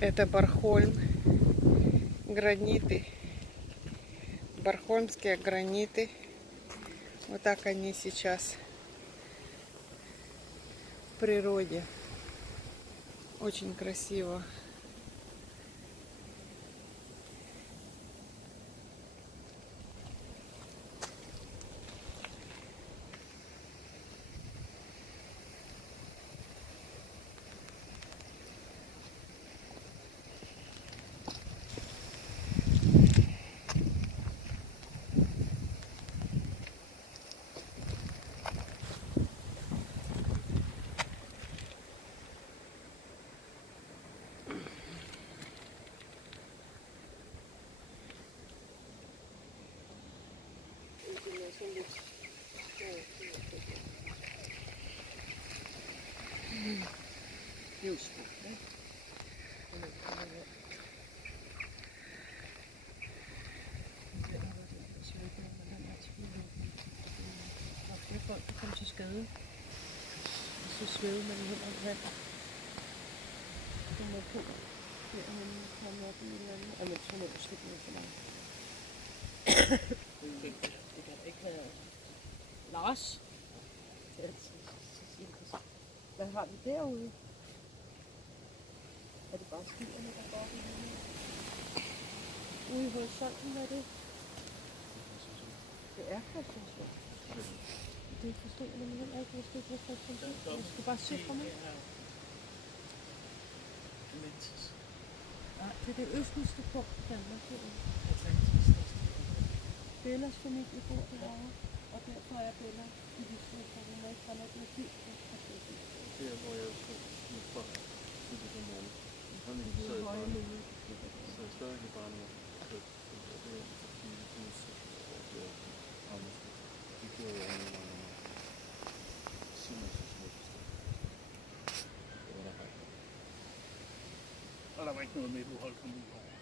Это Борнхольм, граниты, борнхольмские граниты. Вот так они сейчас в природе. Очень красиво. Folk, der kom til skade. Og så svævede man hen over vand. Den var på. Derhen kom op i en eller anden. Og man tror, det var slet noget for mig. Det kan da ikke være Lars. Hvad har vi derude? Er det bare skyerne, der går op i den her? Ude i horisonten, hvad er det? Det er Christiansborg. Det forstod jeg nemlig heller ikke, hvis det ikke var Christiansborg. Jeg skulle bare se fra mig. Nej, det er det østligste punkt i Danmark. Bellas familie bor derovre, og derfor er Bella i de store, for hun må ikke have noget med bil. Det er, hvor jeg så mit barn tidligt om morgenen. Han er Det er høje møde. så jeg stadig i barnevogn. Så det er fordi, det er ham. Det gjorde jeg nogle gange. Simon så smukt. Det var der ret. Og der var ikke noget med, at du holdt kom ud over.